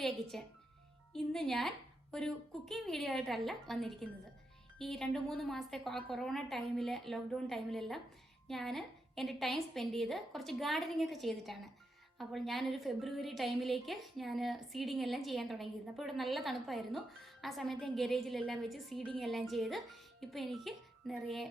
സൂര്യ kitchen. ഇന്ന് ഞാൻ ഒരു കുക്കിംഗ് വീഡിയോ ആയിട്ടല്ല വന്നിരിക്കുന്നത്. ഈ 2-3 മാസത്തെ കൊറോണ ടൈമിൽ, ലോക്ക്ഡൗൺ ടൈമിലെല്ലാം ഞാൻ എൻ്റെ ടൈം സ്പെൻഡ് ചെയ്ത് കുറച്ച് ഗാർഡനിങ് ഒക്കെ ചെയ്തിട്ടാണ്. അപ്പോൾ ഞാനൊരു ഫെബ്രുവരി ടൈമിലേക്ക് ഞാൻ സീഡിങ് എല്ലാം ചെയ്യാൻ തുടങ്ങിയിരുന്നു. അപ്പോൾ ഇവിടെ നല്ല തണുപ്പായിരുന്നു. ആ സമയത്ത് ഞാൻ ഗരേജിലെല്ലാം വെച്ച് സീഡിങ് എല്ലാം ചെയ്ത് ഇപ്പോൾ എനിക്ക് നിറയെ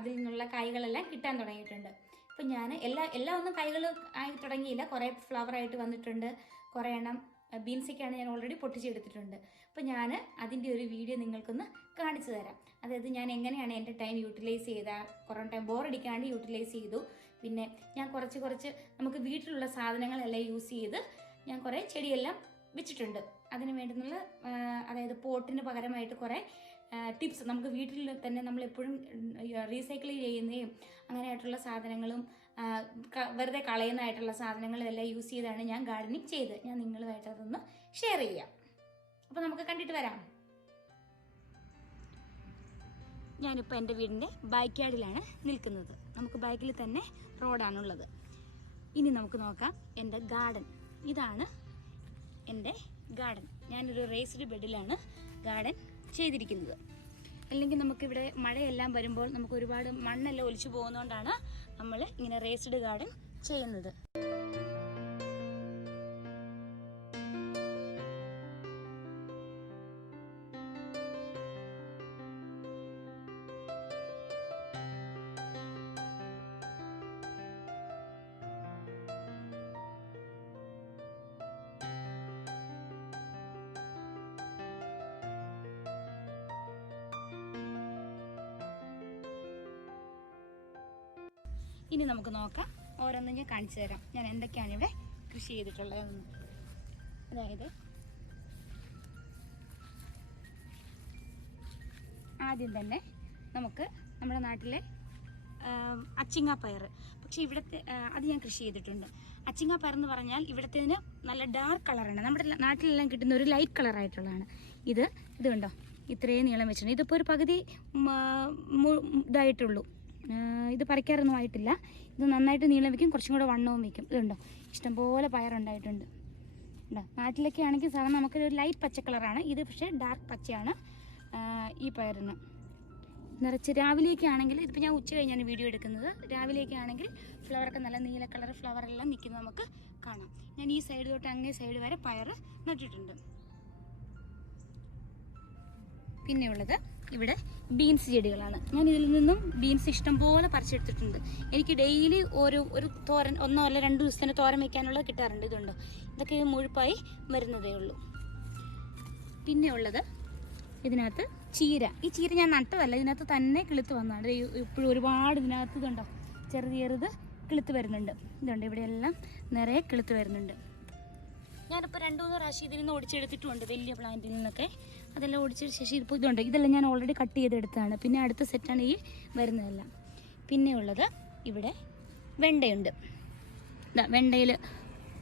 അതിൽ നിന്നുള്ള കായ്കളെല്ലാം കിട്ടാൻ തുടങ്ങിയിട്ടുണ്ട്. ഇപ്പം ഞാൻ എല്ലാം ഒന്നും കായ്കൾ ആയി തുടങ്ങിയില്ല. കുറേ ഫ്ലവറായിട്ട് വന്നിട്ടുണ്ട്. കുറേ എണ്ണം ബീൻസൊക്കെയാണ് ഞാൻ ഓൾറെഡി പൊട്ടിച്ചെടുത്തിട്ടുണ്ട്. അപ്പോൾ ഞാൻ അതിൻ്റെ ഒരു വീഡിയോ നിങ്ങൾക്കൊന്ന് കാണിച്ചു തരാം. അതായത് ഞാൻ എങ്ങനെയാണ് എൻ്റെ ടൈം യൂട്ടിലൈസ് ചെയ്ത, കൊറോണ ടൈം ബോറടിക്കാണ്ട് യൂട്ടിലൈസ് ചെയ്തു. പിന്നെ ഞാൻ കുറച്ച് നമുക്ക് വീട്ടിലുള്ള സാധനങ്ങളെല്ലാം യൂസ് ചെയ്ത് ഞാൻ കുറേ ചെടിയെല്ലാം വെച്ചിട്ടുണ്ട്. അതിന് വേണ്ടുന്നുള്ള അതായത് പോട്ടിന് പകരമായിട്ട് കുറേ ടിപ്സ് നമുക്ക് വീട്ടിൽ തന്നെ നമ്മളെപ്പോഴും റീസൈക്കിൾ ചെയ്യുന്നതും അങ്ങനെയായിട്ടുള്ള സാധനങ്ങളും വെറുതെ കളയുന്നതായിട്ടുള്ള സാധനങ്ങളും എല്ലാം യൂസ് ചെയ്താണ് ഞാൻ ഗാർഡനിങ് ചെയ്ത് ഞാൻ നിങ്ങളുമായിട്ട് അതൊന്ന് ഷെയർ ചെയ്യാം. അപ്പോൾ നമുക്ക് കണ്ടിട്ട് വരാം. ഞാനിപ്പോൾ എൻ്റെ വീടിൻ്റെ ബാക്ക് യാർഡിലാണ് നിൽക്കുന്നത്. നമുക്ക് ബാക്കിൽ തന്നെ റോഡാണുള്ളത്. ഇനി നമുക്ക് നോക്കാം എൻ്റെ ഗാർഡൻ. ഇതാണ് എൻ്റെ ഗാർഡൻ. ഞാനൊരു റേസ്ഡ് ബെഡിലാണ് ഗാർഡൻ ചെയ്തിരിക്കുന്നത്. അല്ലെങ്കിൽ നമുക്കിവിടെ മഴയെല്ലാം വരുമ്പോൾ നമുക്ക് ഒരുപാട് മണ്ണെല്ലാം ഒലിച്ചു പോകുന്നതുകൊണ്ടാണ് നമ്മൾ ഇങ്ങനെ റേസ്ഡ് ഗാർഡൻ ചെയ്യുന്നത്. ഇനി നമുക്ക് നോക്കാം, ഓരോന്നും ഞാൻ കാണിച്ചു തരാം ഞാൻ എന്തൊക്കെയാണ് ഇവിടെ കൃഷി ചെയ്തിട്ടുള്ളതെന്ന്. അതായത് ആദ്യം തന്നെ നമുക്ക് നമ്മുടെ നാട്ടിലെ അച്ചിങ്ങാപ്പയർ, പക്ഷെ ഇവിടുത്തെ അത് ഞാൻ കൃഷി ചെയ്തിട്ടുണ്ട്. അച്ചിങ്ങാപ്പയർ എന്ന് പറഞ്ഞാൽ ഇവിടുത്തേതിന് നല്ല ഡാർക്ക് കളറാണ്. നമ്മുടെ നാട്ടിലെല്ലാം കിട്ടുന്ന ഒരു ലൈറ്റ് കളറായിട്ടുള്ളതാണ്. ഇത് കണ്ടോ, ഇത്രയും നീളം വെച്ചിട്ടുണ്ട്. ഇതിപ്പോൾ ഒരു പകുതി ഇതായിട്ടുള്ളൂ. ഇത് പറിക്കാറൊന്നും ആയിട്ടില്ല. ഇത് നന്നായിട്ട് നീളം വയ്ക്കും, കുറച്ചും കൂടെ വണ്ണവും വയ്ക്കും. ഇതുണ്ടോ, ഇഷ്ടംപോലെ പയറുണ്ടായിട്ടുണ്ട്. ഉണ്ടോ, നാട്ടിലൊക്കെ ആണെങ്കിൽ സാധാരണ നമുക്കൊരു ലൈറ്റ് പച്ച കളറാണ്. ഇത് പക്ഷേ ഡാർക്ക് പച്ചയാണ് ഈ പയറിന്. നിറച്ച് രാവിലെയൊക്കെ ആണെങ്കിൽ, ഇതിപ്പോൾ ഞാൻ ഉച്ച കഴിഞ്ഞാണ് വീഡിയോ എടുക്കുന്നത്, രാവിലെയൊക്കെ ആണെങ്കിൽ ഫ്ലവറൊക്കെ നല്ല നീല കളർ ഫ്ലവറെല്ലാം നിൽക്കുന്നത് നമുക്ക് കാണാം. ഞാൻ ഈ സൈഡ് തൊട്ട് അങ്ങേ സൈഡ് വരെ പയർ നട്ടിട്ടുണ്ട്. പിന്നെ ഉള്ളത് ഇവിടെ ബീൻസ് ചെടികളാണ്. ഞാൻ ഇതിൽ നിന്നും ബീൻസ് ഇഷ്ടംപോലെ പറിച്ചെടുത്തിട്ടുണ്ട്. എനിക്ക് ഡെയിലി ഒരു തോരൻ 1 അല്ല 2 ദിവസത്തിന് തോരൻ വയ്ക്കാനുള്ളത് കിട്ടാറുണ്ട്. ഇതുണ്ടോ, ഇതൊക്കെ മുഴുപ്പായി വരുന്നതേ ഉള്ളൂ. പിന്നെ ഉള്ളത് ഇതിനകത്ത് ചീര. ഈ ചീര ഞാൻ നട്ടതല്ല, ഇതിനകത്ത് തന്നെ കിളുത്ത് വന്നതാണ്. ഇപ്പോഴും ഒരുപാട് ഇതിനകത്ത് ഇതുണ്ടോ ചെറുത് കിളുത്ത് വരുന്നുണ്ട്. ഇതുണ്ട്, ഇവിടെയെല്ലാം നിറയെ കിളുത്ത് വരുന്നുണ്ട്. ഞാനിപ്പോൾ 2-3 പ്രാവശ്യം ഇതിൽ നിന്ന് ഓടിച്ചെടുത്തിട്ടുമുണ്ട്, വലിയ പ്ലാന്റിൽ നിന്നൊക്കെ. അതെല്ലാം ഓടിച്ചെടുത്ത ശേഷം ഇപ്പോൾ ഇതുണ്ട്, ഇതെല്ലാം ഞാൻ ഓൾറെഡി കട്ട് ചെയ്തെടുത്താണ്. പിന്നെ അടുത്ത സെറ്റാണ് ഈ വരുന്നതെല്ലാം. പിന്നെ ഉള്ളത് ഇവിടെ വെണ്ടയുണ്ട്. വെണ്ടയിൽ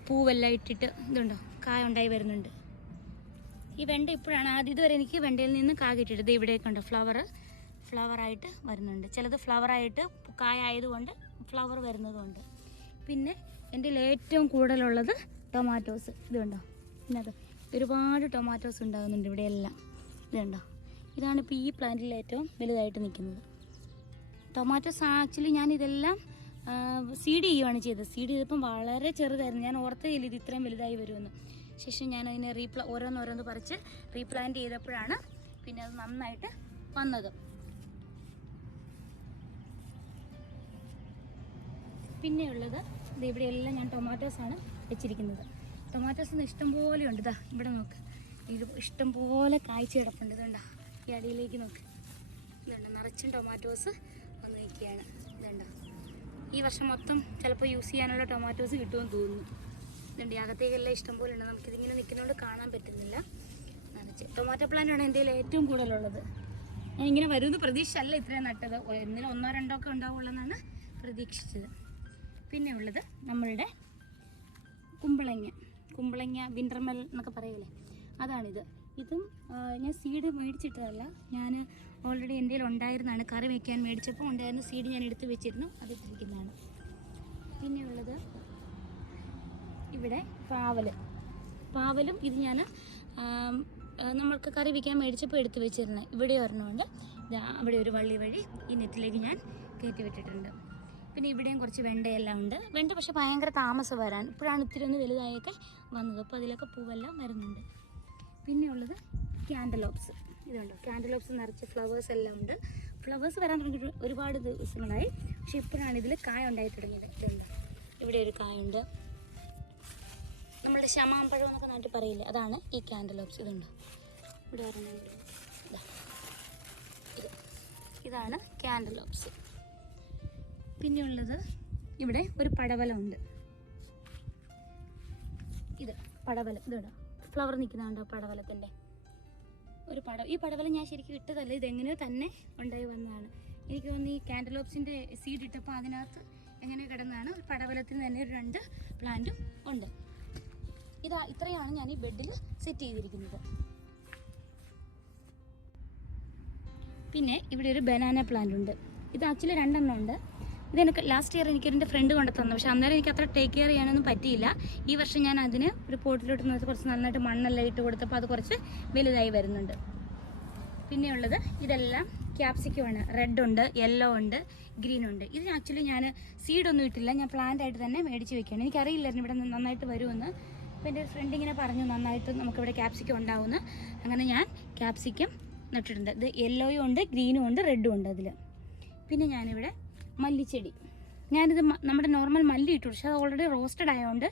പൂവെല്ലാം ഇട്ടിട്ട് ഇതുണ്ടോ കായ ഉണ്ടായി വരുന്നുണ്ട്. ഈ വെണ്ട ഇപ്പോഴാണ് ഇതുവരെ എനിക്ക് വെണ്ടയിൽ നിന്ന് കായ കിട്ടിയിട്ട് ഇവിടെയൊക്കെ ഉണ്ടോ ഫ്ലവറായിട്ട് വരുന്നുണ്ട്. ചിലത് ഫ്ലവറായിട്ട് കായ ആയതുകൊണ്ട് ഫ്ലവർ വരുന്നതുകൊണ്ട്. പിന്നെ എൻ്റെ ഏറ്റവും കൂടുതലുള്ളത് ടൊമാറ്റോസ്. ഇതുണ്ടോ, ഇതിനകത്ത് ഒരുപാട് ടൊമാറ്റോസ് ഉണ്ടാകുന്നുണ്ട് ഇവിടെയെല്ലാം. ഇതുണ്ടോ, ഇതാണിപ്പോൾ ഈ പ്ലാന്റിൽ ഏറ്റവും വലുതായിട്ട് നിൽക്കുന്നത്. ടൊമാറ്റോസ് ആക്ച്വലി ഞാനിതെല്ലാം സീഡ് ചെയ്യുകയാണ് ചെയ്തത്. സീഡ് ചെയ്തപ്പം വളരെ ചെറുതായിരുന്നു. ഞാൻ ഓർത്തതില്ല ഇത് ഇത്രയും വലുതായി വരുമെന്ന്. ശേഷം ഞാൻ അതിനെ ഓരോന്നോരോന്ന് പറിച്ച് റീപ്ലാന്റ് ചെയ്തപ്പോഴാണ് പിന്നെ അത് നന്നായിട്ട് വന്നത്. പിന്നെയുള്ളത് ഇത് ഇവിടെയെല്ലാം ഞാൻ ടൊമാറ്റോസാണ് വെച്ചിരിക്കുന്നത്. ടൊമാറ്റോസ് ഇഷ്ടംപോലെ ഉണ്ട്. ഇവിടെ നോക്ക്, ഇത് ഇഷ്ടംപോലെ കായ്ച്ച് കിടപ്പുണ്ട്. ഇതുണ്ടോ, ഈ അടിയിലേക്ക് നോക്ക്, ഇതുണ്ട് നിറച്ചും ടൊമാറ്റോസ് വന്ന് നിൽക്കുകയാണ്. ഇതുണ്ടോ, ഈ വർഷം മൊത്തം ചിലപ്പോൾ യൂസ് ചെയ്യാനുള്ള ടൊമാറ്റോസ് കിട്ടുമെന്ന് തോന്നുന്നു. ഇതുണ്ട്, അകത്തേക്കെല്ലാം ഇഷ്ടംപോലെ ഉണ്ട്. നമുക്കിതിങ്ങനെ നിൽക്കുന്നതുകൊണ്ട് കാണാൻ പറ്റുന്നില്ല. നിറച്ച് ടൊമാറ്റോ പ്ലാന്റാണ് എൻ്റെ ഏറ്റവും കൂടുതലുള്ളത്. ഞാൻ ഇങ്ങനെ വരുമെന്ന് പ്രതീക്ഷയല്ല ഇത്രയും നട്ടത്. എന്തെങ്കിലും 1-2 ഒക്കെ ഉണ്ടാവുള്ളൂ പ്രതീക്ഷിച്ചത്. പിന്നെ ഉള്ളത് നമ്മളുടെ കുമ്പളങ്ങ വിൻ്റർമെൽ എന്നൊക്കെ പറയൂലേ, അതാണിത്. ഇതും ഞാൻ സീഡ് മേടിച്ചിട്ടതല്ല, ഞാൻ ഓൾറെഡി എൻ്റെ ഉണ്ടായിരുന്നതാണ്. കറി വയ്ക്കാൻ മേടിച്ചപ്പോൾ ഉണ്ടായിരുന്ന സീഡ് ഞാൻ എടുത്ത് വെച്ചിരുന്നു, അതിട്ടിരിക്കുന്നതാണ്. പിന്നെയുള്ളത് ഇവിടെ പാവൽ. പാവലും ഇത് ഞാൻ നമ്മൾക്ക് കറി വയ്ക്കാൻ മേടിച്ചപ്പോൾ എടുത്ത് വെച്ചിരുന്നത്. ഇവിടെ ഒരെണ്ണമുണ്ട്, അവിടെ ഒരു വള്ളി വഴി ഈ നെറ്റിലേക്ക് ഞാൻ കയറ്റി വിട്ടിട്ടുണ്ട്. പിന്നെ ഇവിടെയും കുറച്ച് വെണ്ടയെല്ലാം ഉണ്ട്. വെണ്ട പക്ഷെ ഭയങ്കര താമസം വരാൻ, ഇപ്പോഴാണ് ഇത്തിരി ഒന്ന് വലുതായൊക്കെ വന്നത്. അപ്പോൾ അതിലൊക്കെ പൂവെല്ലാം വരുന്നുണ്ട്. പിന്നെ ഉള്ളത് ക്യാൻഡലോപ്സ്. ഇതുണ്ടോ, ക്യാൻഡലോപ്സ് നിറച്ച് ഫ്ലവേഴ്സ് എല്ലാം ഉണ്ട്. ഫ്ലവേഴ്സ് വരാൻ തുടങ്ങിയിട്ട് ഒരുപാട് ദിവസങ്ങളായി, പക്ഷെ ഇപ്പോഴാണ് ഇതിൽ കായ ഉണ്ടായി തുടങ്ങിയത്. ഇതുണ്ട്, ഇവിടെ ഒരു കായുണ്ട്. നമ്മളുടെ ശമാമ്പഴം എന്നൊക്കെ നാട്ടിൽ പറയില്ലേ, അതാണ് ഈ ക്യാൻഡലോപ്സ്. ഇതുണ്ട്, ഇവിടെ ഇതാണ് ക്യാൻഡലോപ്സ്. പിന്നെയുള്ളത് ഇവിടെ ഒരു പടവലമുണ്ട്. ഇത് പടവലം, ഇതുണ്ടോ ഫ്ലവർ നിൽക്കുന്നുണ്ടോ പടവലത്തിൻ്റെ ഒരു ഈ പടവലം ഞാൻ ശരിക്കും ഇട്ടതല്ല, ഇതെങ്ങനെയോ തന്നെ ഉണ്ടായി വന്നതാണ്. എനിക്ക് തോന്നുന്നു ഈ ക്യാൻഡലോപ്സിൻ്റെ സീഡ് ഇട്ടപ്പോൾ അതിനകത്ത് എങ്ങനെ കിടന്നതാണ്. ഒരു പടവലത്തിന് തന്നെ ഒരു 2 പ്ലാന്റും ഉണ്ട്. ഇത്രയാണ് ഞാൻ ഈ ബെഡിൽ സെറ്റ് ചെയ്തിരിക്കുന്നത്. പിന്നെ ഇവിടെ ഒരു ബനാന പ്ലാന്റ് ഉണ്ട്. ഇത് ആക്ച്വലി 2 എണ്ണം ഉണ്ട്. ഇതെനിക്ക് ലാസ്റ്റ് ഇയർ എനിക്ക് എൻ്റെ ഫ്രണ്ട് കൊണ്ട് തന്നു, പക്ഷെ അന്നേരം എനിക്ക് അത്ര ടേക്ക് കെയർ ചെയ്യാനൊന്നും പറ്റിയില്ല. ഈ വർഷം ഞാൻ അതിന് ഒരു പോട്ടിലോട്ട് കുറച്ച് നന്നായിട്ട് മണ്ണെല്ലാം ഇട്ട് കൊടുത്തപ്പോൾ അത് കുറച്ച് വലുതായി വരുന്നുണ്ട്. പിന്നെയുള്ളത് ഇതെല്ലാം ക്യാപ്സിക്കമാണ്. റെഡ് ഉണ്ട്, യെല്ലോ ഉണ്ട്, ഗ്രീൻ ഉണ്ട്. ഇത് ആക്ച്വലി ഞാൻ സീഡൊന്നും ഇട്ടില്ല, ഞാൻ പ്ലാന്റ് ആയിട്ട് തന്നെ മേടിച്ച് വെക്കുകയാണ്. എനിക്കറിയില്ലായിരുന്നു ഇവിടെ നന്നായിട്ട് വരുമെന്ന്. അപ്പോൾ എൻ്റെ ഒരു ഫ്രണ്ട് ഇങ്ങനെ പറഞ്ഞു നന്നായിട്ട് നമുക്കിവിടെ ക്യാപ്സിക്കം ഉണ്ടാവുമെന്ന്. അങ്ങനെ ഞാൻ ക്യാപ്സിക്കം നട്ടിട്ടുണ്ട്. ഇത് യെല്ലോയും ഉണ്ട്, ഗ്രീനും ഉണ്ട്, റെഡും ഉണ്ട് അതിൽ. പിന്നെ ഞാനിവിടെ മല്ലിച്ചെടി, ഞാനിത് നമ്മുടെ നോർമൽ മല്ലി ഇട്ടു, പക്ഷെ അത് ഓൾറെഡി റോസ്റ്റഡ് ആയതുകൊണ്ട്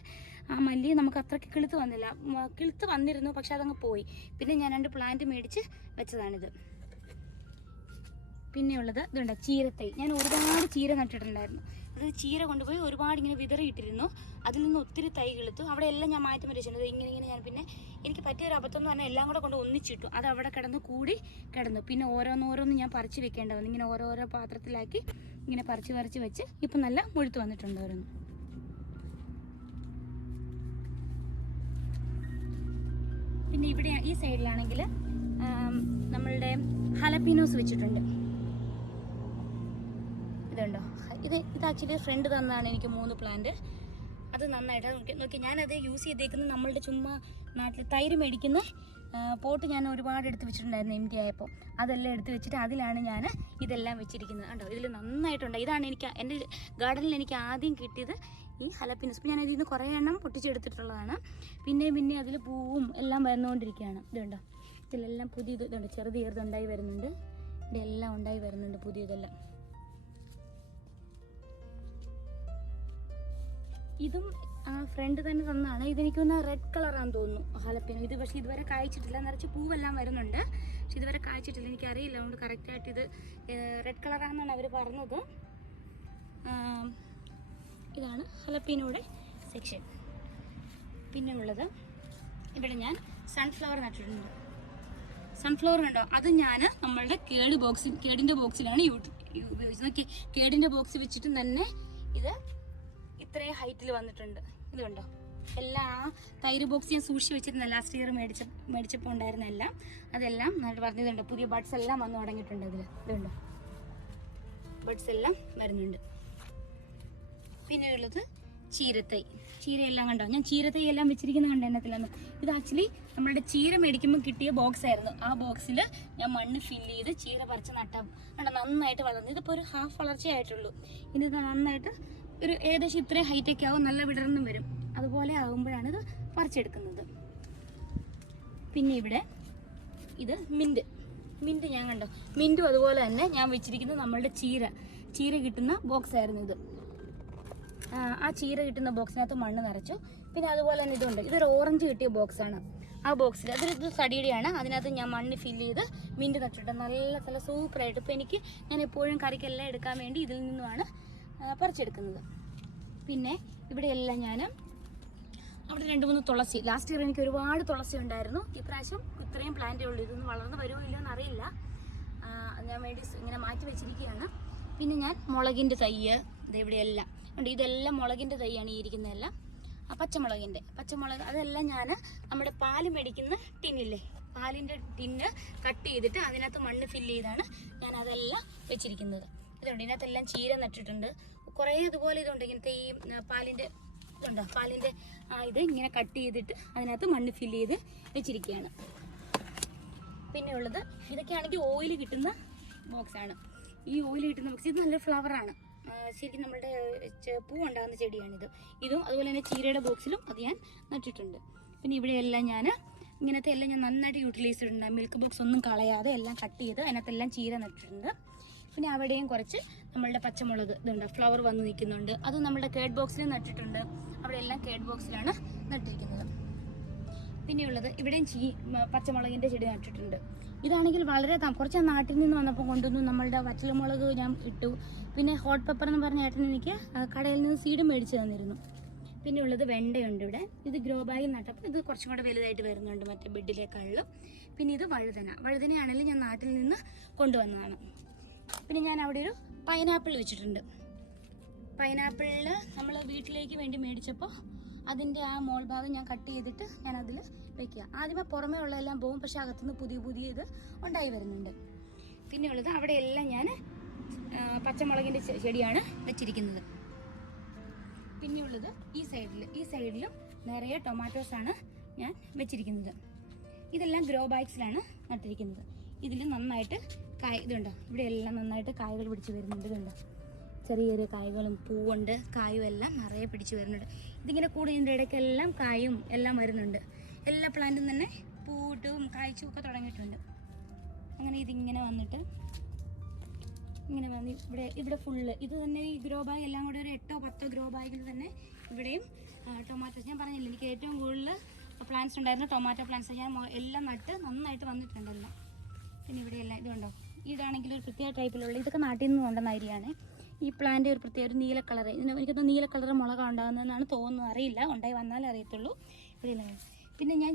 ആ മല്ലി നമുക്ക് അത്രയ്ക്ക് കിളുത്ത് വന്നില്ല. കിളുത്ത് വന്നിരുന്നു, പക്ഷെ അതങ്ങ് പോയി. പിന്നെ ഞാൻ 2 പ്ലാന്റ് മേടിച്ച് വെച്ചതാണിത്. പിന്നെയുള്ളത് ഇതുണ്ട്, ചീരത്തൈ. ഞാൻ ഒരുപാട് ചീര നട്ടിട്ടുണ്ടായിരുന്നു. അത് ചീര കൊണ്ടുപോയി ഒരുപാട് ഇങ്ങനെ വിതറിയിട്ടിരുന്നു. അതിൽ നിന്ന് ഒത്തിരി തൈ കിളുത്തു. അവിടെ എല്ലാം ഞാൻ മാറ്റി മരിച്ചിട്ടുണ്ട്. ഇങ്ങനെ ഞാൻ പിന്നെ എനിക്ക് പറ്റിയൊരു അബദ്ധം എന്ന് പറഞ്ഞാൽ എല്ലാം കൂടെ കൊണ്ട് ഒന്നിച്ചിട്ടു. അത് അവിടെ കിടന്നു. പിന്നെ ഓരോന്നോരോന്ന് ഞാൻ പറിച്ച് വെക്കേണ്ട വന്നു. ഇങ്ങനെ ഓരോരോ പാത്രത്തിലാക്കി ഇങ്ങനെ പറിച്ച് വെച്ച് ഇപ്പം നല്ല മുഴുത്ത് വന്നിട്ടുണ്ട് ഓരോന്ന്. പിന്നെ ഇവിടെ ഈ സൈഡിലാണെങ്കിൽ നമ്മളുടെ ഹലപ്പീനോസ് വെച്ചിട്ടുണ്ട്. ഇതുണ്ടോ, ഇത് ആക്ച്വലി ഫ്രണ്ട് തന്നതാണ് എനിക്ക് 3 പ്ലാന്റ്. അത് നന്നായിട്ട് നോക്കി ഞാനത് യൂസ് ചെയ്തേക്കുന്നത് നമ്മളുടെ ചുമ്മാ നാട്ടിൽ തൈര് മേടിക്കുന്ന പോട്ട് ഞാൻ ഒരുപാട് എടുത്ത് വെച്ചിട്ടുണ്ടായിരുന്നു എം ടി ആയപ്പോൾ. അതെല്ലാം എടുത്ത് വെച്ചിട്ട് അതിലാണ് ഞാൻ ഇതെല്ലാം വെച്ചിരിക്കുന്നത്. കണ്ടോ, ഇതിൽ നന്നായിട്ടുണ്ട്. ഇതാണ് എൻ്റെ ഗാർഡനിൽ എനിക്ക് ആദ്യം കിട്ടിയത് ഈ ഹലപ്പിനസ്. ഇപ്പോൾ ഞാൻ ഇതിൽ നിന്ന് കുറേ എണ്ണം പൊട്ടിച്ചെടുത്തിട്ടുള്ളതാണ്. പിന്നെ അതിൽ പൂവും എല്ലാം വന്നുകൊണ്ടിരിക്കുകയാണ്. ഇതുണ്ടോ, ഇതിലെല്ലാം ഇതുണ്ട്, ചെറുതുണ്ടായി വരുന്നുണ്ട്. ഇതെല്ലാം ഉണ്ടായി വരുന്നുണ്ട് പുതിയതെല്ലാം. ഇതും ഫ്രണ്ട് തന്നെ തന്നാണ്. ഇതെനിക്കൊന്ന് റെഡ് കളറാന്ന് തോന്നുന്നു ഹലപ്പിനോ. ഇത് പക്ഷേ ഇതുവരെ കായ്ച്ചിട്ടില്ല, നിറച്ച് പൂവെല്ലാം വരുന്നുണ്ട്, പക്ഷെ ഇതുവരെ കായ്ച്ചിട്ടില്ല. എനിക്കറിയില്ല, അതുകൊണ്ട് കറക്റ്റായിട്ട് ഇത് റെഡ് കളറാണെന്നാണ് അവർ പറഞ്ഞത്. ഇതാണ് ഹലപ്പിനോയുടെ സെക്ഷൻ. പിന്നെ ഉള്ളത് ഇവിടെ ഞാൻ സൺഫ്ലവർ നട്ടിട്ടുണ്ട്. സൺഫ്ലവർ കണ്ടോ, അത് ഞാൻ നമ്മളുടെ കേടിൻ്റെ ബോക്സിലാണ് ഉപയോഗിച്ചത്. നോക്കി, കേടിൻ്റെ ബോക്സ് വെച്ചിട്ടും തന്നെ ഇത് ഇത്രയും ഹൈറ്റിൽ വന്നിട്ടുണ്ട്. ഇത് കണ്ടോ, എല്ലാ തൈര് ബോക്സ് ഞാൻ സൂക്ഷിച്ച് വെച്ചിരുന്ന ലാസ്റ്റ് ഇയർ മേടിച്ചപ്പോൾ ഉണ്ടായിരുന്ന അതെല്ലാം നന്നായിട്ട് പറഞ്ഞിട്ടുണ്ട്. പുതിയ ബഡ്സ് എല്ലാം വന്നു തുടങ്ങിയിട്ടുണ്ട് അതിൽ. ഇതുണ്ടോ, ബഡ്സ് എല്ലാം വരുന്നുണ്ട്. പിന്നെ ഉള്ളത് ചീരയെല്ലാം കണ്ടോ, ഞാൻ ചീരത്തൈ എല്ലാം വെച്ചിരിക്കുന്ന കണ്ട എണ്ണത്തിലാണ്. ഇത് ആക്ച്വലി നമ്മളുടെ ചീര മേടിക്കുമ്പോൾ കിട്ടിയ ബോക്സ് ആയിരുന്നു. ആ ബോക്സിൽ ഞാൻ മണ്ണ് ഫില്ല് ചെയ്ത് ചീര പറിച്ച് നട്ടാൽ കണ്ടോ നന്നായിട്ട് വളർന്നു. ഇതിപ്പോൾ ഒരു ഹാഫ് വളർച്ചയായിട്ടുള്ളൂ. ഇനി ഇത് നന്നായിട്ട് ഒരു ഏകദേശം ഇത്രയും ഹൈറ്റൊക്കെ ആവും, നല്ല വിടർന്നും വരും. അതുപോലെ ആകുമ്പോഴാണ് ഇത് പറിച്ചെടുക്കുന്നത്. പിന്നെ ഇവിടെ ഇത് മിൻറ്റ് ഞാൻ കണ്ടോ, മിൻറ്റും അതുപോലെ തന്നെ ഞാൻ വെച്ചിരിക്കുന്നത് നമ്മളുടെ ചീര കിട്ടുന്ന ബോക്സ് ആയിരുന്നു ഇത്. ആ ചീര കിട്ടുന്ന ബോക്സിനകത്ത് മണ്ണ് നിറച്ചു. പിന്നെ അതുപോലെ തന്നെ ഇതുണ്ട്, ഇതൊരു ഓറഞ്ച് കിട്ടിയ ബോക്സാണ്. ആ ബോക്സിൽ ഇത് തടിയുടെയാണ്. അതിനകത്ത് ഞാൻ മണ്ണ് ഫില്ല് ചെയ്ത് മിൻറ്റ് നട്ടിട്ട് നല്ല സൂപ്പറായിട്ട്. ഇപ്പോൾ ഞാൻ എപ്പോഴും കറിക്കെല്ലാം എടുക്കാൻ വേണ്ടി ഇതിൽ നിന്നുമാണ് പറിച്ചെടുക്കുന്നത്. പിന്നെ ഇവിടെയെല്ലാം ഞാൻ അവിടെ 2-3 തുളസി, ലാസ്റ്റ് ഇയർ എനിക്ക് ഒരുപാട് തുളസി ഉണ്ടായിരുന്നു. ഇപ്രാവശ്യം ഇത്രയും പ്ലാന്റേ ഉള്ളൂ. ഇതൊന്നും വളർന്ന് വരുമോ ഇല്ലയോ എന്നറിയില്ല, ഞാൻ വേണ്ടി ഇങ്ങനെ മാറ്റി വെച്ചിരിക്കുകയാണ്. പിന്നെ ഞാൻ മുളകിൻ്റെ തയ്യ് ഇതെവിടെയെല്ലാം ഉണ്ട്. ഇതെല്ലാം മുളകിൻ്റെ തൈയാണ് ഈ ഇരിക്കുന്നതെല്ലാം. പച്ചമുളക് അതെല്ലാം ഞാൻ നമ്മുടെ പാല് മേടിക്കുന്ന ടിന്നില്ലേ, പാലിൻ്റെ ടിന്ന് കട്ട് ചെയ്തിട്ട് അതിനകത്ത് മണ്ണ് ഫില്ല് ചെയ്താണ് ഞാൻ അതെല്ലാം വെച്ചിരിക്കുന്നത്. ഇതുണ്ട്, ഇതിനകത്തെല്ലാം ചീര നട്ടിട്ടുണ്ട്. കുറേ അതുപോലെ ഇതുണ്ട്, ഇങ്ങനത്തെ ഈ പാലിൻ്റെ ഇതുണ്ടോ പാലിൻ്റെ ഇത് ഇങ്ങനെ കട്ട് ചെയ്തിട്ട് അതിനകത്ത് മണ്ണ് ഫില്ല് ചെയ്ത് വെച്ചിരിക്കുകയാണ്. പിന്നെ ഉള്ളത് ഇതൊക്കെയാണെങ്കിൽ ഓയിൽ കിട്ടുന്ന ബോക്സാണ്. ഈ ഓയിൽ കിട്ടുന്ന ബോക്സ് ഇത് നല്ല ഫ്ലവറാണ്, ശരിക്കും നമ്മുടെ പൂ ഉണ്ടാകുന്ന ചെടിയാണിത്. ഇതും അതുപോലെ തന്നെ ചീരയുടെ ബോക്സിലും അത് ഞാൻ നട്ടിട്ടുണ്ട്. പിന്നെ ഇവിടെയെല്ലാം ഞാൻ ഇങ്ങനത്തെ എല്ലാം ഞാൻ നന്നായിട്ട് യൂട്ടിലൈസ് ചെയ്തിട്ടുണ്ട്. മിൽക്ക് ബോക്സ് ഒന്നും കളയാതെ എല്ലാം കട്ട് ചെയ്ത് അതിനകത്തെല്ലാം ചീര നട്ടിട്ടുണ്ട്. പിന്നെ അവിടെയും കുറച്ച് നമ്മളുടെ പച്ചമുളക് ഇതുണ്ട്, ഫ്ലവർ വന്ന് നിൽക്കുന്നുണ്ട്. അത് നമ്മുടെ കേഡ് ബോക്സിൽ നട്ടിട്ടുണ്ട്. അവിടെ എല്ലാം കേഡ് ബോക്സിലാണ് നട്ടിരിക്കുന്നത്. പിന്നെയുള്ളത് ഇവിടെയും പച്ചമുളകിൻ്റെ ചെടി നട്ടിട്ടുണ്ട്. ഇതാണെങ്കിൽ വളരെ കുറച്ച് നാട്ടിൽ നിന്ന് വന്നപ്പോൾ കൊണ്ടുവന്നു. നമ്മളുടെ വറ്റൽമുളക് ഞാൻ ഇട്ടു. പിന്നെ ഹോട്ട് പെപ്പർ എന്ന് പറഞ്ഞ ഏട്ടൻ എനിക്ക് കടയിൽ നിന്ന് സീഡ് മേടിച്ച് തന്നിരുന്നു. പിന്നെ ഉള്ളത് വെണ്ടയുണ്ട് ഇവിടെ. ഇത് ഗ്രോ ബാഗിൽ നട്ടപ്പോൾ ഇത് കുറച്ചും കൂടെ വലുതായിട്ട് വരുന്നുണ്ട് മറ്റേ ബെഡിലേക്കാളും. പിന്നെ ഇത് വഴുതനയാണെങ്കിലും ഞാൻ നാട്ടിൽ നിന്ന് കൊണ്ടുവന്നതാണ്. പിന്നെ ഞാൻ അവിടെ ഒരു പൈനാപ്പിൾ വെച്ചിട്ടുണ്ട്. പൈനാപ്പിളിൽ നമ്മൾ വീട്ടിലേക്ക് വേണ്ടി മേടിച്ചപ്പോൾ അതിൻ്റെ ആ മോൾ ഭാഗം ഞാൻ കട്ട് ചെയ്തിട്ട് ഞാൻ അതിൽ വെക്കുക. ആദ്യമേ പുറമേ ഉള്ളതെല്ലാം പോകും, പക്ഷെ അകത്തുനിന്ന് പുതിയ ഇത് ഉണ്ടായി വരുന്നുണ്ട്. പിന്നെ ഉള്ളത് അവിടെയെല്ലാം ഞാൻ പച്ചമുളകിൻ്റെ ചെടിയാണ് വെച്ചിരിക്കുന്നത്. പിന്നെയുള്ളത് ഈ സൈഡിലും നിറയെ ടൊമാറ്റോസാണ് ഞാൻ വെച്ചിരിക്കുന്നത്. ഇതെല്ലാം ഗ്രോ ബാഗ്സിലാണ് നട്ടിരിക്കുന്നത്. ഇതിൽ നന്നായിട്ട് ഇതുണ്ടോ, ഇവിടെ എല്ലാം നന്നായിട്ട് കായകൾ പിടിച്ച് വരുന്നുണ്ട്. ഇതുണ്ടോ, ചെറിയ കായകളും പൂവുണ്ട്, കായും എല്ലാം നിറയെ പിടിച്ച് വരുന്നുണ്ട്. ഇതിങ്ങനെ കൂടെ ഇതിൻ്റെ ഇടയ്ക്കെല്ലാം കായും എല്ലാം വരുന്നുണ്ട്. എല്ലാ പ്ലാന്റും തന്നെ പൂട്ടും കായ്ച്ചും ഒക്കെ തുടങ്ങിയിട്ടുണ്ട്. അങ്ങനെ ഇതിങ്ങനെ വന്നിട്ട് ഇങ്ങനെ വന്ന് ഇവിടെ ഫുള്ള് ഇത് തന്നെ ഈ ഗ്രോ ബാഗ് എല്ലാം കൂടെ ഒരു 8-10 ഗ്രോ ബാഗിൽ തന്നെ ഇവിടെയും ടൊമാറ്റോസ്. ഞാൻ പറഞ്ഞില്ല, എനിക്ക് ഏറ്റവും കൂടുതൽ പ്ലാന്റ്സ് ഉണ്ടായിരുന്നു ടൊമാറ്റോ പ്ലാന്റ്സ്. ഞാൻ എല്ലാം നട്ട് നന്നായിട്ട് വന്നിട്ടുണ്ടല്ലോ. പിന്നെ ഇവിടെയെല്ലാം ഇതുണ്ടോ, ഇതാണെങ്കിൽ ഒരു പ്രത്യേക ടൈപ്പിലുള്ള ഇതൊക്കെ നാട്ടിൽ നിന്ന് കൊണ്ടുവന്ന അരിയാണ്. ഈ പ്ലാന്റ് ഒരു പ്രത്യേക ഒരു നീല കളർ, എനിക്കൊന്ന് നീല കളർ മുളക് ഉണ്ടാകുന്നതെന്നാണ് തോന്നുന്നത്, അറിയില്ല, ഉണ്ടായി വന്നാലേ അറിയത്തുള്ളൂ. ഇവിടെയെല്ലാം പിന്നെ ഞാൻ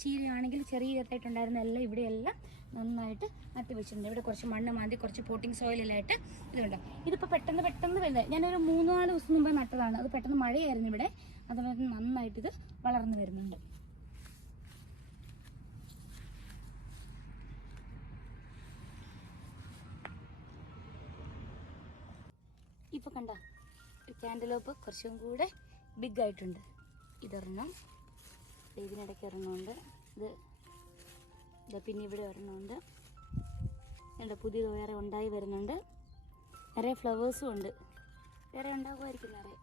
ചീരയാണെങ്കിൽ ചെറിയതായിട്ടുണ്ടായിരുന്ന എല്ലാം ഇവിടെയെല്ലാം നന്നായിട്ട് നട്ടി വെച്ചിട്ടുണ്ട്. ഇവിടെ കുറച്ച് മണ്ണ് മാന്തി കുറച്ച് പോട്ടിംഗ് സോയിലെല്ലായിട്ട് ഇതുണ്ട്. ഇതിപ്പോൾ പെട്ടെന്ന് വലുതായി. ഞാനൊരു 3-4 ദിവസം മുമ്പേ നട്ടതാണ്. അത് പെട്ടെന്ന് മഴയായിരുന്നു ഇവിടെ, അതുപോലെ നന്നായിട്ട് ഇത് വളർന്നു വരുന്നുണ്ട്. ഇപ്പോൾ കണ്ട ക്യാൻറ്റലോപ്പ് കുറച്ചും കൂടെ ബിഗ് ആയിട്ടുണ്ട്. ഇതൊരെണ്ണം, ഇതിനിടയ്ക്ക് ഒരെണ്ണമുണ്ട്. പിന്നെ ഇവിടെ ഒരെണ്ണമുണ്ട്. എന്താ പുതിയത് വേറെ ഉണ്ടായി വരുന്നുണ്ട്. നിറയെ ഫ്ലവേഴ്സും ഉണ്ട്. വേറെ ഉണ്ടാകുമായിരിക്കും നിറയെ.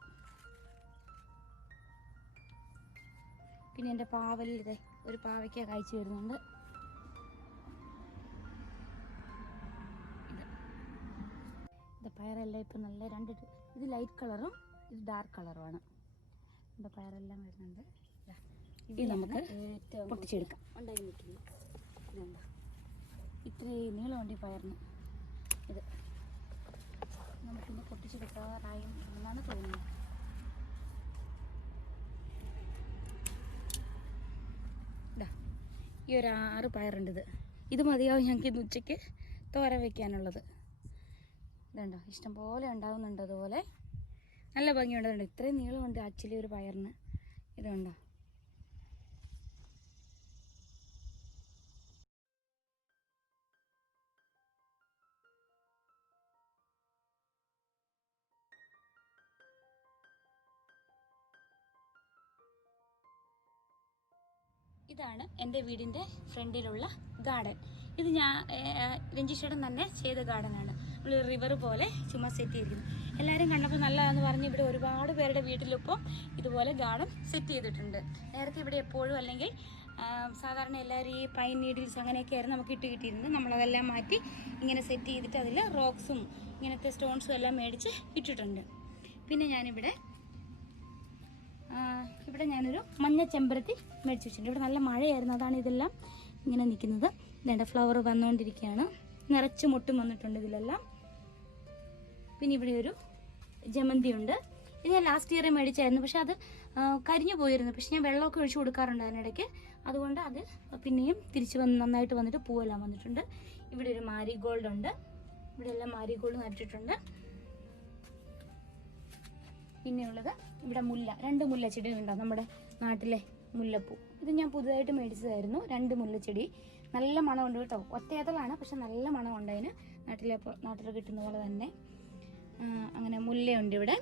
പിന്നെ എൻ്റെ പാവലിൽ ഇതേ ഒരു പാവയ്ക്ക കായ്ച്ചു വരുന്നുണ്ട്. ഇത് പയറെല്ലാം ഇപ്പം നല്ല ഇത് ലൈറ്റ് കളറും ഇത് ഡാർക്ക് കളറുമാണ്. എൻ്റെ പയറെല്ലാം വരുന്നുണ്ട്. ഇത് നമുക്ക് പൊട്ടിച്ചെടുക്കാം. ഉണ്ടായി നിൽക്കുന്നു. ഇതെന്താ ഇത്രയും നീളമുണ്ട് ഈ പയറിന്. ഇത് നമുക്കിന്ന് പൊട്ടിച്ചെടുക്കാറായി എന്നാണ് തോന്നുന്നത്. ഈ ഒരു 6 പയറുണ്ട്. ഇത് മതിയാവും ഞങ്ങൾക്ക് ഇന്ന് ഉച്ചയ്ക്ക് തോര വയ്ക്കാനുള്ളത്. ഇതുണ്ടോ, ഇഷ്ടംപോലെ ഉണ്ടാകുന്നുണ്ട്. അതുപോലെ നല്ല ഭംഗിയുണ്ട്. ഇത്രയും നീളമുണ്ട് ആക്ച്വലി ഒരു പയറിന്. ഇതുണ്ടോ, ഇതാണ് എൻ്റെ വീടിൻ്റെ ഫ്രണ്ടിലുള്ള ഗാർഡൻ. ഇത് ഞാൻ രഞ്ജിഷേടൻ തന്നെ ചെയ്ത ഗാർഡനാണ്. നമ്മൾ റിവർ പോലെ ചുമ്മാ സെറ്റ് ചെയ്തിരിക്കുന്നു. എല്ലാവരും കണ്ടപ്പോൾ നല്ലതാണെന്ന് പറഞ്ഞ് ഇവിടെ ഒരുപാട് പേരുടെ വീട്ടിലിപ്പോൾ ഇതുപോലെ ഗാർഡൻ സെറ്റ് ചെയ്തിട്ടുണ്ട്. നേരത്തെ ഇവിടെ എപ്പോഴും അല്ലെങ്കിൽ സാധാരണ എല്ലാവരും ഈ പൈൻ നീഡിൽസ് അങ്ങനെയൊക്കെ ആയിരുന്നു നമുക്ക് കിട്ടിയിരുന്നത്. നമ്മളതെല്ലാം മാറ്റി ഇങ്ങനെ സെറ്റ് ചെയ്തിട്ട് അതിൽ റോക്സും ഇങ്ങനത്തെ സ്റ്റോൺസും എല്ലാം മേടിച്ച് ഇട്ടിട്ടുണ്ട്. പിന്നെ ഞാനിവിടെ ഞാനൊരു മഞ്ഞ ചെമ്പരത്തി മേടിച്ച് വെച്ചിട്ടുണ്ട്. ഇവിടെ നല്ല മഴയായിരുന്നു, അതാണ് ഇതെല്ലാം ഇങ്ങനെ നിൽക്കുന്നത്. ഇതേണ്ട ഫ്ലവർ വന്നുകൊണ്ടിരിക്കുകയാണ്. നിറച്ച് മുട്ടും വന്നിട്ടുണ്ട് ഇതിലെല്ലാം. പിന്നെ ഇവിടെ ഒരു ജമന്തി ഉണ്ട്. ഇത് ഞാൻ ലാസ്റ്റ് ഇയർ മേടിച്ചായിരുന്നു, പക്ഷെ അത് കരിഞ്ഞു പോയിരുന്നു. പക്ഷെ ഞാൻ വെള്ളമൊക്കെ ഒഴിച്ചു കൊടുക്കാറുണ്ട് അതിനിടയ്ക്ക്, അതുകൊണ്ട് അത് പിന്നെയും തിരിച്ച് നന്നായിട്ട് വന്നിട്ട് പൂവെല്ലാം വന്നിട്ടുണ്ട്. ഇവിടെ ഒരു മാരിഗോൾഡ് ഉണ്ട്. ഇവിടെ എല്ലാം മാരിഗോൾഡ് നട്ടിട്ടുണ്ട്. പിന്നെയുള്ളത് ഇവിടെ 2 മുല്ല ചെടികളുണ്ടാവും, നമ്മുടെ നാട്ടിലെ മുല്ലപ്പൂ. ഇത് ഞാൻ പുതുതായിട്ട് മേടിച്ചതായിരുന്നു. 2 മുല്ലച്ചെടി. നല്ല മണമുണ്ട് കേട്ടോ. ഒറ്റയതളാണ്, പക്ഷെ നല്ല മണമുണ്ട് അതിന്. നാട്ടിൽ കിട്ടുന്ന പോലെ തന്നെ. അങ്ങനെ മുല്ലയുണ്ട് ഇവിടെ.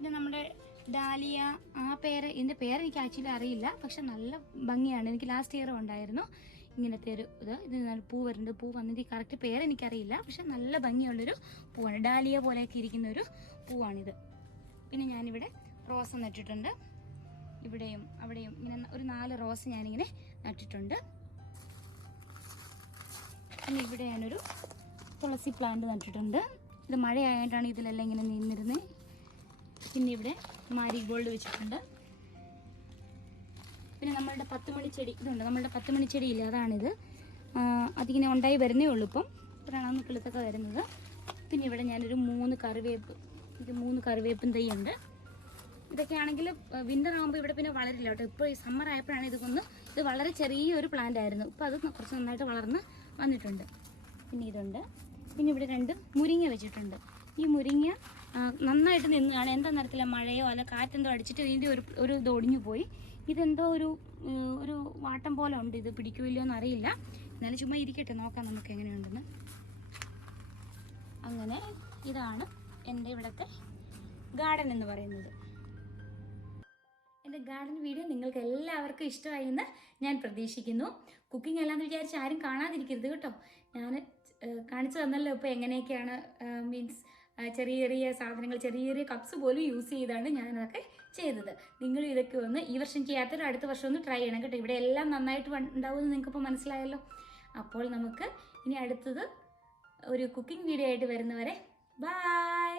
പിന്നെ നമ്മുടെ ഡാലിയ, ആ ഇതിൻ്റെ പേര് എനിക്ക് ആക്ച്വലി അറിയില്ല, പക്ഷെ നല്ല ഭംഗിയാണ്. എനിക്ക് ലാസ്റ്റ് ഇയർ ഉണ്ടായിരുന്നു ഇങ്ങനത്തെ ഒരു ഇത് പൂ വരുന്നുണ്ട്. പൂ വന്നിട്ട് കറക്റ്റ് പേര് എനിക്കറിയില്ല, പക്ഷെ നല്ല ഭംഗിയുള്ളൊരു പൂവാണ്. ഡാലിയ പോലെയൊക്കെ ഇരിക്കുന്ന ഒരു പൂവാണിത്. പിന്നെ ഞാനിവിടെ റോസ് നട്ടിട്ടുണ്ട്. ഇവിടെയും അവിടെയും ഇങ്ങനെ ഒരു 4 റോസ് ഞാനിങ്ങനെ നട്ടിട്ടുണ്ട്. പിന്നെ ഇവിടെ ഞാനൊരു തുളസി പ്ലാന്റ് നട്ടിട്ടുണ്ട്. ഇത് മഴയായതുകൊണ്ടാണ് ഇതിലെല്ലാം ഇങ്ങനെ നിന്നിരുന്നത്. പിന്നെ ഇവിടെ മാരിഗോൾഡ് വെച്ചിട്ടുണ്ട്. പിന്നെ നമ്മളുടെ 10 മണിച്ചെടി ഇതുണ്ട്. നമ്മളുടെ 10 മണിച്ചെടിയില്ല, അതാണിത്. അതിങ്ങനെ ഉണ്ടായി വരുന്നേ ഉള്ളൂ. ഇപ്പോഴാണ് കിളുത്തൊക്കെ വരുന്നത്. പിന്നെ ഇവിടെ ഞാനൊരു 3 കറിവേപ്പും തൈയുണ്ട്. ഇതൊക്കെ ആണെങ്കിൽ വിൻ്റർ ആകുമ്പോൾ ഇവിടെ പിന്നെ വളരില്ല കേട്ടോ. ഇപ്പോൾ ഈ സമ്മർ ആയപ്പോഴാണ് ഇത് വളരെ ചെറിയൊരു പ്ലാന്റ് ആയിരുന്നു. ഇപ്പോൾ അത് കുറച്ച് നന്നായിട്ട് വളർന്ന് വന്നിട്ടുണ്ട്. പിന്നെ ഇതുണ്ട്. പിന്നെ ഇവിടെ 2 മുരിങ്ങ വെച്ചിട്ടുണ്ട്. ഈ മുരിങ്ങ നന്നായിട്ട് നിന്നാണ്. എന്താ നടക്കില്ല, മഴയോ അല്ല കാറ്റെന്തോ അടിച്ചിട്ട് ഇതിൻ്റെ ഒരു ഇത് ഒടിഞ്ഞു പോയി. ഇതെന്തോ ഒരു വാട്ടം പോലെ ഉണ്ട്. ഇത് പിടിക്കുമല്ലോ എന്നറിയില്ല. എന്നാലും ചുമ്മാ ഇരിക്കട്ടെ, നോക്കാം നമുക്ക് എങ്ങനെയുണ്ടെന്ന്. അങ്ങനെ ഇതാണ് എൻ്റെ ഇവിടുത്തെ ഗാർഡൻ എന്ന് പറയുന്നത്. എൻ്റെ ഗാർഡൻ വീഡിയോ നിങ്ങൾക്ക് എല്ലാവർക്കും ഇഷ്ടമായി എന്ന് ഞാൻ പ്രതീക്ഷിക്കുന്നു. കുക്കിംഗ് അല്ലാന്ന് വിചാരിച്ച് ആരും കാണാതിരിക്കരുത് കേട്ടോ. ഞാൻ കാണിച്ചു തന്നല്ലോ ഇപ്പോൾ എങ്ങനെയൊക്കെയാണ്, മീൻസ് ചെറിയ ചെറിയ സാധനങ്ങൾ, ചെറിയ ചെറിയ കപ്സ് പോലും യൂസ് ചെയ്താണ് ഞാനതൊക്കെ ചെയ്തത്. നിങ്ങൾ ഇതൊക്കെ ഒന്ന് ഈ വർഷം ചെയ്യാത്തൊരു അടുത്ത വർഷം ഒന്ന് ട്രൈ ചെയ്യണം കേട്ടോ. ഇവിടെ എല്ലാം നന്നായിട്ട് ഉണ്ടാവുമെന്ന് നിങ്ങൾക്കിപ്പോൾ മനസ്സിലായല്ലോ. അപ്പോൾ നമുക്ക് ഇനി അടുത്തത് ഒരു കുക്കിംഗ് വീഡിയോ ആയിട്ട് വരുന്നവരെ ബൈ.